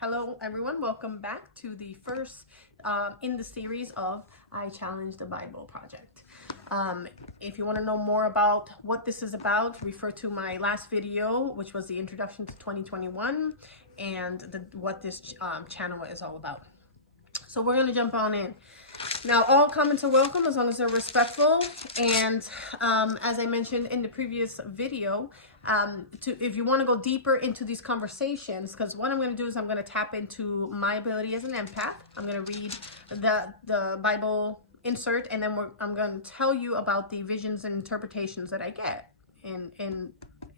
Hello everyone, welcome back to the first in the series of I Challenge the Bible project. If you want to know more about what this is about, refer to my last video, which was the introduction to 2021 and what this channel is all about. So we're going to jump on in. Now, all comments are welcome as long as they're respectful. And as I mentioned in the previous video, if you want to go deeper into these conversations, because what I'm going to do is I'm going to tap into my ability as an empath. I'm going to read the Bible insert, and then I'm going to tell you about the visions and interpretations that I get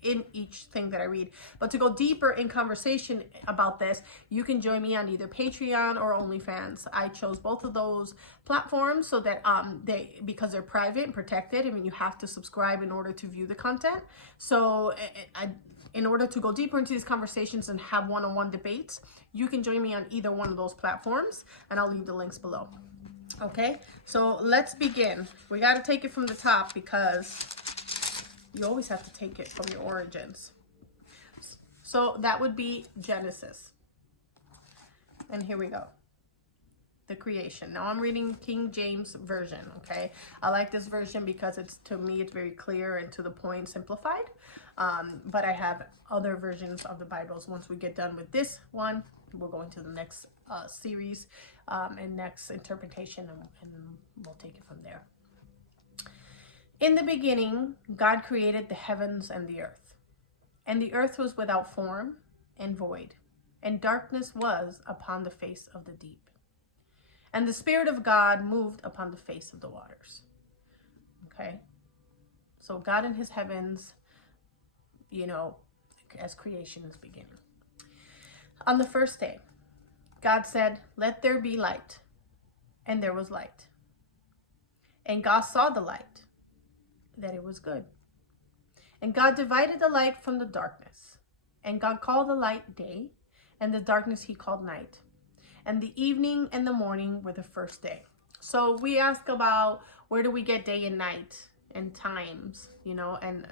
in each thing that I read. But to go deeper in conversation about this, you can join me on either Patreon or OnlyFans. I chose both of those platforms so that because they're private and protected. I mean, you have to subscribe in order to view the content. So in order to go deeper into these conversations and have one-on-one debates, you can join me on either one of those platforms, and I'll leave the links below. Okay, so let's begin. We got to take it from the top because you always have to take it from your origins. So that would be Genesis. And here we go. The creation. Now I'm reading King James Version, okay? I like this version because to me, it's very clear and to the point, simplified. But I have other versions of the Bibles. Once we get done with this one, we'll go into the next series and next interpretation, and we'll take it from there. In the beginning, God created the heavens and the earth. And the earth was without form and void, and darkness was upon the face of the deep. And the Spirit of God moved upon the face of the waters. Okay? So God in his heavens, as creation is beginning. On the first day, God said, "Let there be light." And there was light. And God saw the light, that it was good. And God divided the light from the darkness. And God called the light day, and the darkness he called night. And the evening and the morning were the first day. So we ask about where do we get day and night and times, and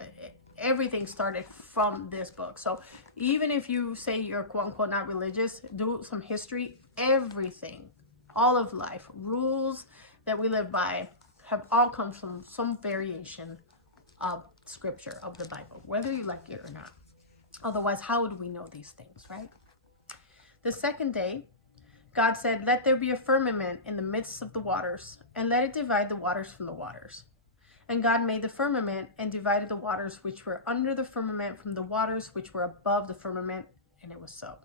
everything started from this book. So even if you say you're quote unquote not religious, do some history, everything, all of life, rules that we live by have all come from some variation of scripture of the Bible, whether you like it or not. Otherwise, how would we know these things, right? The second day, God said, "Let there be a firmament in the midst of the waters, and let it divide the waters from the waters." And God made the firmament and divided the waters which were under the firmament from the waters which were above the firmament, and it was so.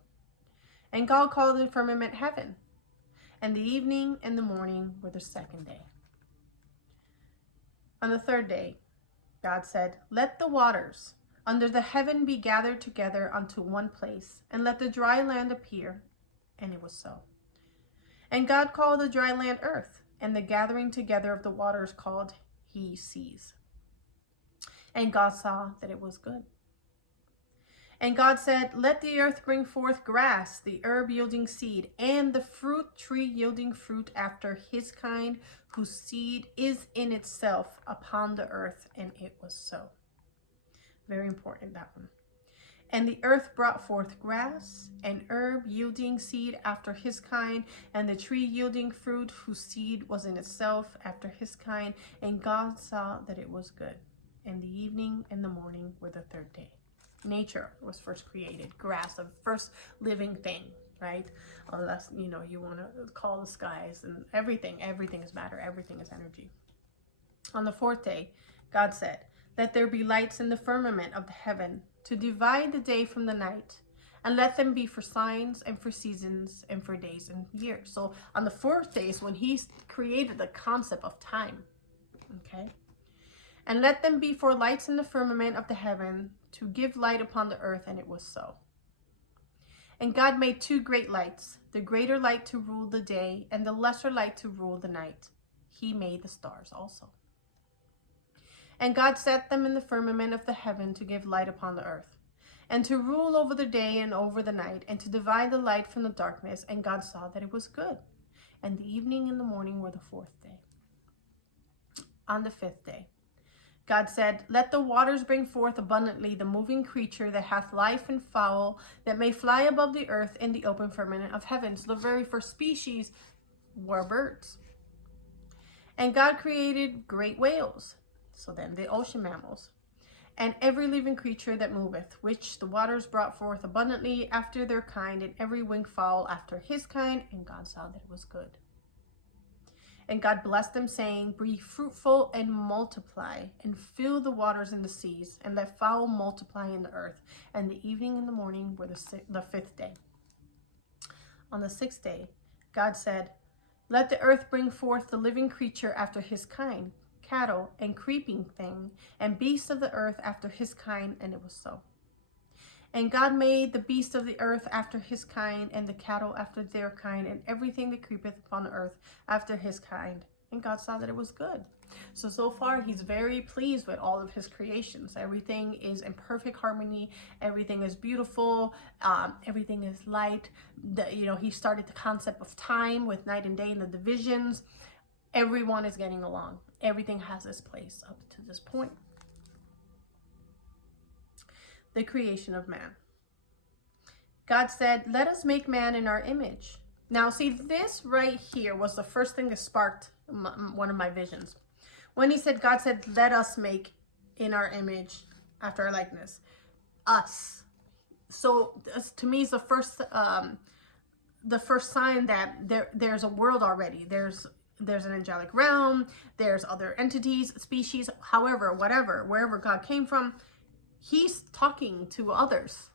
And God called the firmament heaven. And the evening and the morning were the second day. On the third day, God said, "Let the waters under the heaven be gathered together unto one place, and let the dry land appear." And it was so. And God called the dry land earth, and the gathering together of the waters called he seas. And God saw that it was good. And God said, "Let the earth bring forth grass, the herb yielding seed, and the fruit tree yielding fruit after his kind, whose seed is in itself upon the earth." And it was so. Very important, that one. And the earth brought forth grass, and herb yielding seed after his kind, and the tree yielding fruit, whose seed was in itself after his kind. And God saw that it was good. And the evening and the morning were the third day. Nature was first created. Grass, the first living thing, right? Unless, you want to call the skies and everything. Everything is matter. Everything is energy. On the fourth day, God said, "Let there be lights in the firmament of the heaven to divide the day from the night, and let them be for signs and for seasons and for days and years." So on the fourth day is when he created the concept of time. Okay? "And let them be for lights in the firmament of the heaven to give light upon the earth," and it was so. And God made two great lights, the greater light to rule the day, and the lesser light to rule the night. He made the stars also. And God set them in the firmament of the heaven to give light upon the earth, and to rule over the day and over the night, and to divide the light from the darkness. And God saw that it was good. And the evening and the morning were the fourth day. On the fifth day, God said, let the waters bring forth abundantly the moving creature that hath life and fowl, that may fly above the earth in the open firmament of heaven. So the very first species were birds. And God created great whales, so then the ocean mammals, and every living creature that moveth, which the waters brought forth abundantly after their kind, and every winged fowl after his kind. And God saw that it was good. And God blessed them, saying, be fruitful and multiply, and fill the waters and the seas, and let fowl multiply in the earth. And the evening and the morning were the fifth day. On the sixth day, God said, let the earth bring forth the living creature after his kind, cattle and creeping thing, and beasts of the earth after his kind. And it was so. And God made the beasts of the earth after his kind, and the cattle after their kind, and everything that creepeth upon the earth after his kind. And God saw that it was good. So far, he's very pleased with all of his creations. Everything is in perfect harmony. Everything is beautiful. Everything is light. He started the concept of time with night and day and the divisions. Everyone is getting along. Everything has its place up to this point. The creation of man. God said, let us make man in our image. Now, see, this right here was the first thing that sparked one of my visions. When he said, God said, let us make in our image, after our likeness, us. So to me, it's the first sign that there's a world already. There's an angelic realm. There's other entities, species, however, whatever, wherever God came from. He's talking to others.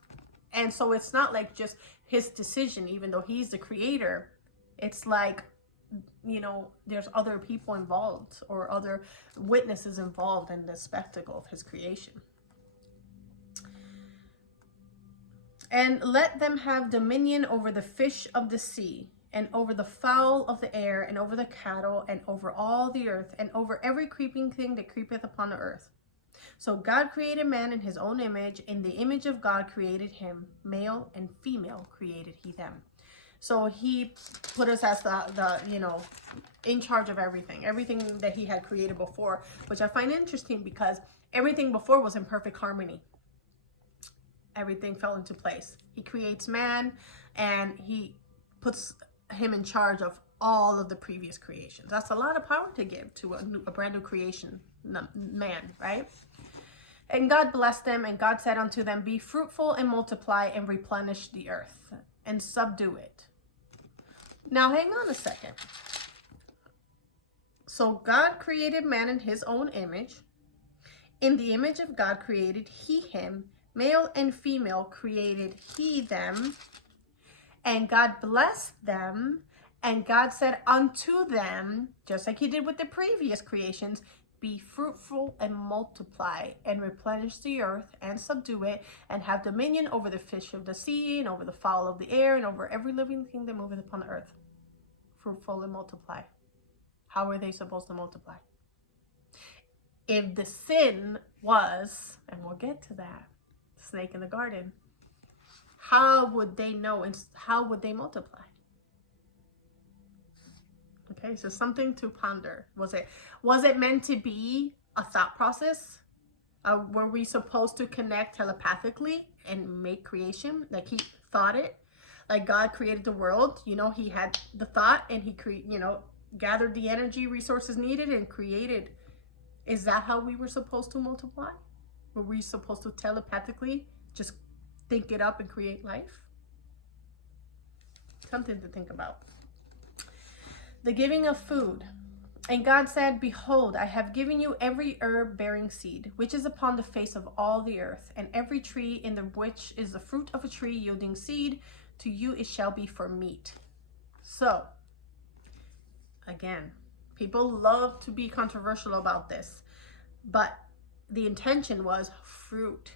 And so it's not like just his decision, even though he's the creator. It's like, there's other people involved or other witnesses involved in the spectacle of his creation. And let them have dominion over the fish of the sea, and over the fowl of the air, and over the cattle, and over all the earth, and over every creeping thing that creepeth upon the earth. So God created man in his own image. In the image of God created him. Male and female created he them. So he put us as the in charge of everything that he had created before, which I find interesting because everything before was in perfect harmony. Everything fell into place. He creates man and he puts him in charge of all of the previous creations. That's a lot of power to give to a brand new creation, man, right? And God blessed them, and God said unto them, be fruitful and multiply and replenish the earth and subdue it. Now, hang on a second. So God created man in his own image. In the image of God created he him. Male and female created he them. And God blessed them. And God said unto them, just like he did with the previous creations, be fruitful and multiply and replenish the earth and subdue it, and have dominion over the fish of the sea, and over the fowl of the air, and over every living thing that moveth upon the earth. Fruitful and multiply. How are they supposed to multiply? If the sin was, and we'll get to that, snake in the garden, how would they know and how would they multiply? Okay, so something to ponder. Was it meant to be a thought process? Were we supposed to connect telepathically and make creation? Like he thought it? Like God created the world, he had the thought and he gathered the energy resources needed and created. Is that how we were supposed to multiply? Were we supposed to telepathically just think it up and create life? Something to think about. The giving of food. And God said, behold, I have given you every herb bearing seed, which is upon the face of all the earth, and every tree in the which is the fruit of a tree yielding seed, to you it shall be for meat. So, again, people love to be controversial about this, but the intention was fruit.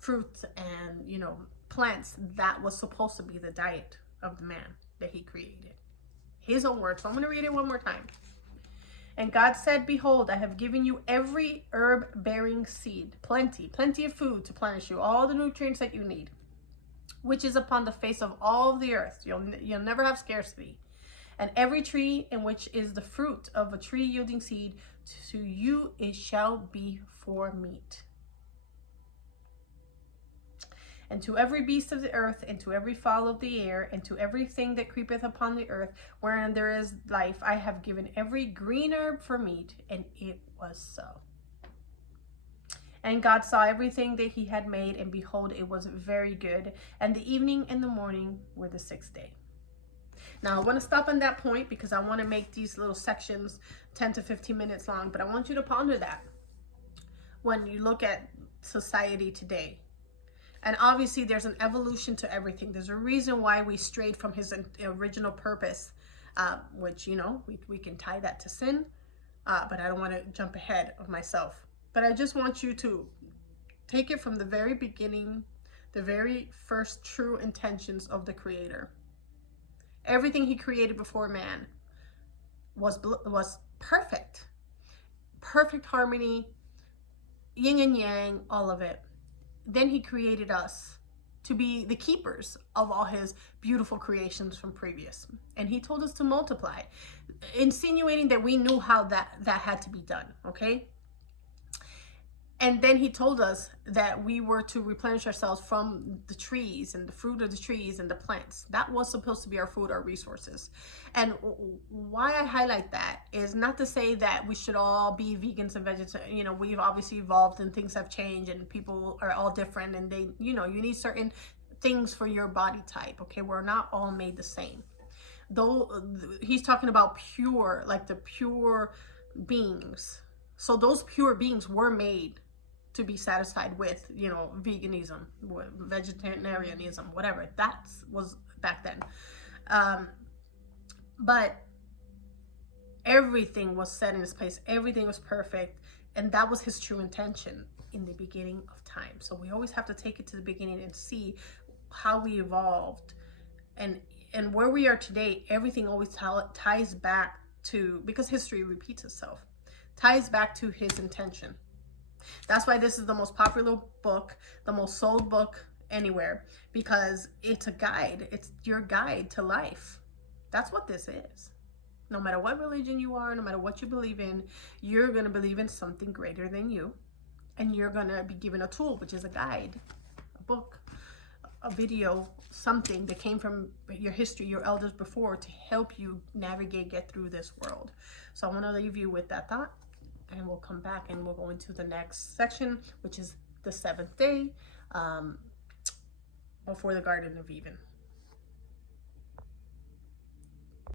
Fruits and, plants. That was supposed to be the diet of the man that he created. His own words. So I'm going to read it one more time. And God said, behold, I have given you every herb bearing seed, plenty of food to plenish you, all the nutrients that you need, which is upon the face of all the earth. You'll never have scarcity. And every tree in which is the fruit of a tree yielding seed, to you it shall be for meat. And to every beast of the earth, and to every fowl of the air, and to everything that creepeth upon the earth, wherein there is life, I have given every green herb for meat. And it was so. And God saw everything that he had made, and behold, it was very good. And the evening and the morning were the sixth day. Now, I want to stop on that point because I want to make these little sections 10 to 15 minutes long, but I want you to ponder that when you look at society today. And obviously, there's an evolution to everything. There's a reason why we strayed from his original purpose, which, you know, we can tie that to sin, but I don't want to jump ahead of myself. But I just want you to take it from the very beginning, the very first true intentions of the Creator. Everything he created before man was perfect. Perfect harmony, yin and yang, all of it. Then he created us to be the keepers of all his beautiful creations from previous. And he told us to multiply, insinuating that we knew how that had to be done, okay? And then he told us that we were to replenish ourselves from the trees and the fruit of the trees and the plants. That was supposed to be our food, our resources. And why I highlight that is not to say that we should all be vegans and vegetarians. You know, we've obviously evolved and things have changed and people are all different and they, you know, you need certain things for your body type. Okay, we're not all made the same. Though he's talking about pure, like the pure beings. So those pure beings were made to be satisfied with, you know, veganism, vegetarianism, whatever. That was back then. But everything was set in its place. Everything was perfect. And that was his true intention in the beginning of time. So we always have to take it to the beginning and see how we evolved. And where we are today, everything always ties back to, because history repeats itself, ties back to his intention. That's why this is the most popular book, the most sold book anywhere, because it's a guide. It's your guide to life. That's what this is. No matter what religion you are, no matter what you believe in, you're going to believe in something greater than you. And you're going to be given a tool, which is a guide, a book, a video, something that came from your history, your elders before, to help you navigate, get through this world. So I want to leave you with that thought. And we'll come back and we'll go into the next section, which is the seventh day before the Garden of Eden.